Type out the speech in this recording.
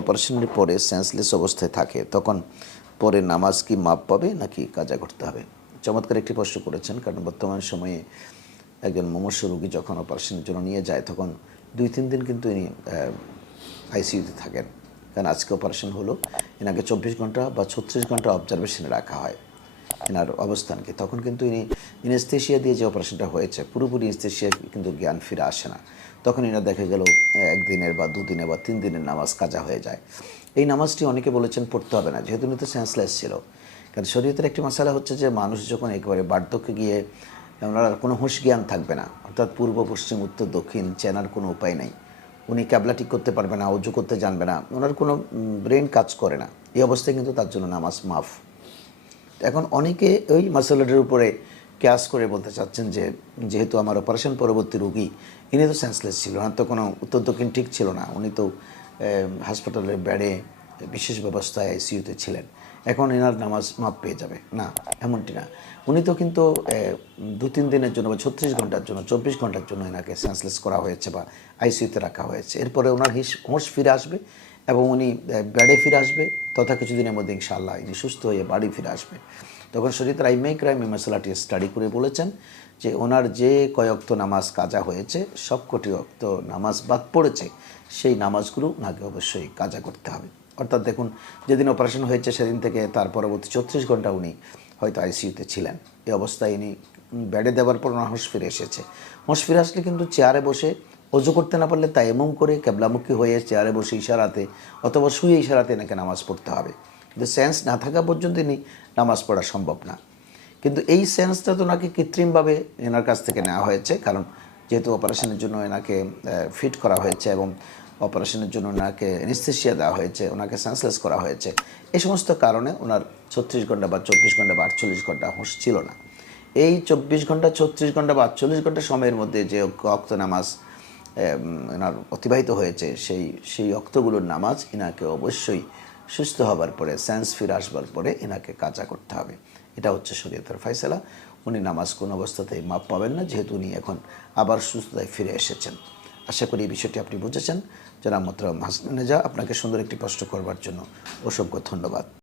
অপারেশনের পরে সেন্সলেস অবস্থায় থাকে, তখন পরে নামাজ কি মাপ পাবে নাকি কাজা করতে হবে? চমৎকার একটি প্রশ্ন করেছেন, কারণ বর্তমান সময়ে একজন মমস্য রোগী যখন অপারেশনের জন্য নিয়ে যায়, তখন দুই তিন দিন কিন্তু ইনি আইসিইউতে থাকেন। কারণ আজকে অপারেশন হলো, এনাকে চব্বিশ ঘণ্টা বা ছত্রিশ ঘণ্টা অবজারভেশনে রাখা হয়। এনার অবস্থানকে, তখন কিন্তু ইনি ইনস্থেশিয়া দিয়ে যে অপারেশনটা হয়েছে, পুরোপুরি ইনস্থেশিয়া কিন্তু জ্ঞান ফিরে আসে না। তখন এনার দেখা গেল, একদিনের বা দুদিনের বা তিন দিনের নামাজ কাজা হয়ে যায়। এই নামাজটি অনেকে বলেছেন পড়তে হবে না, যেহেতু উনি তো সেন্সলেস ছিল। কারণ শরীয়তের একটি মশালা হচ্ছে যে, মানুষ যখন একেবারে বার্ধক্যে গিয়ে, ওনার কোনো হুঁশ জ্ঞান থাকবে না, অর্থাৎ পূর্ব, পশ্চিম, উত্তর, দক্ষিণ চেনার কোনো উপায় নেই। উনি ক্যাবলা ঠিক করতে পারবে না অজু করতে জানবে না, ওনার কোনো ব্রেন কাজ করে না। এই অবস্থায় কিন্তু তার জন্য নামাজ মাফ এখন অনেকে ওই মাসালাটার উপরে ক্যাশ করে বলতে চাচ্ছেন যে, যেহেতু আমার অপারেশন পরবর্তী রুগী, ইনি তো সেন্সলেস ছিল ওনার তো কোনো উত্তর দক্ষিণ ঠিক ছিল না। উনি তো হাসপাতালের বেডে বিশেষ ব্যবস্থায় আইসিইউতে ছিলেন। এখন এনার নামাজ মাপ পেয়ে যাবে। না, এমনটি না। উনি তো কিন্তু দু তিন দিনের জন্য বা ছত্রিশ ঘণ্টার জন্য, চব্বিশ ঘণ্টার জন্য এনাকে সেন্সলেস করা হয়েছে বা আইসিইউতে রাখা হয়েছে। এরপরে ওনার হিস, হোঁশ ফিরে আসবে। এবং উনি বেডে ফিরে আসবে, তথা কিছুদিনের মধ্যে ইনশাআল্লাহ ইনি সুস্থ হয়ে বাড়ি ফিরে আসবে। তখন শরীর আইমে ক্রাইম মশলাটি স্টাডি করে বলেছেন যে ওনার যে কয়ক্ত নামাজ কাজা হয়েছে, সব কটি অক্ত নামাজ বাদ পড়েছে, সেই নামাজগুলো ওনাকে অবশ্যই কাজা করতে হবে। অর্থাৎ দেখুন, যেদিন অপারেশন হয়েছে সেদিন থেকে তার পরবর্তী চৌত্রিশ ঘণ্টা উনি হয়তো আইসিইউতে ছিলেন। এই অবস্থায় ইনি বেডে দেওয়ার পর ওনার হোঁশ ফিরে এসেছে। হোঁশ ফিরে আসলে কিন্তু চেয়ারে বসে অজু করতে না পারলে তাই এমন করে ক্যাবলামুখী হয়ে চেয়ারে বসে ইশারাতে অথবা শুয়ে ইশারাতে এনাকে নামাজ পড়তে হবে। কিন্তু সেন্স না থাকা পর্যন্ত ইনি নামাজ পড়া সম্ভব না। কিন্তু এই সেন্সটা তো নাকি কৃত্রিমভাবে এনার কাছ থেকে নেওয়া হয়েছে, কারণ যেহেতু অপারেশনের জন্য এনাকে ফিট করা হয়েছে এবং অপারেশনের জন্য ওনাকে এনিস্থেশিয়া দেওয়া হয়েছে, ওনাকে সেন্সলেস করা হয়েছে। এই সমস্ত কারণে ওনার ছত্রিশ ঘণ্টা বা চব্বিশ ঘণ্টা বা আটচল্লিশ ঘণ্টা হুঁশ ছিল না। এই চব্বিশ ঘণ্টা, ছত্রিশ ঘণ্টা বা আটচল্লিশ ঘণ্টা সময়ের মধ্যে যে অক্ত নামাজ এনার অতিবাহিত হয়েছে সেই সেই অক্তগুলোর নামাজ এনাকে অবশ্যই সুস্থ হবার পরে, সেন্স ফিরে আসবার পরে এনাকে কাজা করতে হবে। এটা হচ্ছে শরীয়তের ফয়সালা। উনি নামাজ কোন অবস্থাতেই মাপ পাবেন না, যেহেতু উনি এখন আবার সুস্থতায় ফিরে এসেছেন। আশা করি এই বিষয়টি আপনি বুঝেছেন। যারা মাত্র হাসনেজা আপনাকে সুন্দর একটি প্রশ্ন করবার জন্য অসংখ্য ধন্যবাদ।